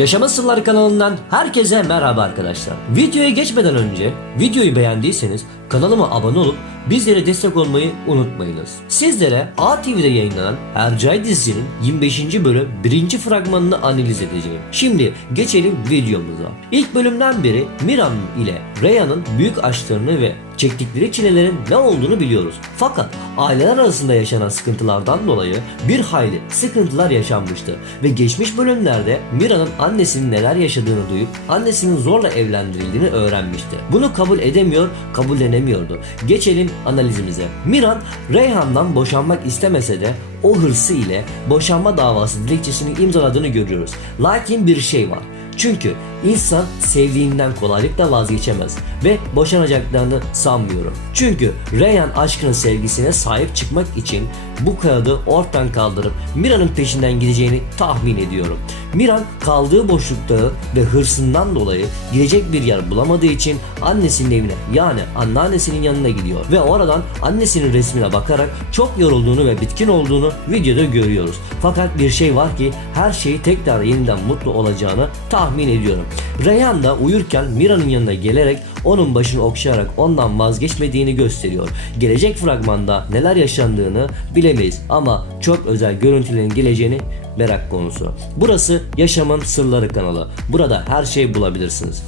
Yaşama Sırları kanalından herkese merhaba arkadaşlar. Videoya geçmeden önce videoyu beğendiyseniz kanalıma abone olup bizlere destek olmayı unutmayınız. Sizlere ATV'de yayınlanan Ercay dizisinin 25. bölüm 1. fragmanını analiz edeceğim. Şimdi geçelim videomuza. İlk bölümden beri Miran ile Reya'nın büyük aşklarını ve çektikleri çilelerin ne olduğunu biliyoruz. Fakat aileler arasında yaşanan sıkıntılardan dolayı bir hayli sıkıntılar yaşanmıştı ve geçmiş bölümlerde Mira'nın annesinin neler yaşadığını duyup annesinin zorla evlendirildiğini öğrenmişti. Bunu kabul edemiyor, kabullenemiyordu. Geçelim analizimize. Miran Reyhan'dan boşanmak istemese de o hırsı ile boşanma davası dilekçesini imzaladığını görüyoruz. Lakin bir şey var. Çünkü insan sevdiğinden kolaylıkla vazgeçemez ve boşanacaklarını sanmıyorum. Çünkü Reyhan aşkının sevgisine sahip çıkmak için bu kağıdı ortadan kaldırıp Mira'nın peşinden gideceğini tahmin ediyorum. Miran kaldığı boşlukta ve hırsından dolayı gidecek bir yer bulamadığı için annesinin evine yani anneannesinin yanına gidiyor ve oradan annesinin resmine bakarak çok yorulduğunu ve bitkin olduğunu videoda görüyoruz. Fakat bir şey var ki her şeyi tekrar yeniden mutlu olacağını tahmin ediyorum. Reyhan da uyurken Mira'nın yanına gelerek onun başını okşayarak ondan vazgeçmediğini gösteriyor. Gelecek fragmanda neler yaşandığını bilemeyiz ama çok özel görüntülerin geleceğini merak konusu. Burası Yaşamın Sırları kanalı. Burada her şeyi bulabilirsiniz.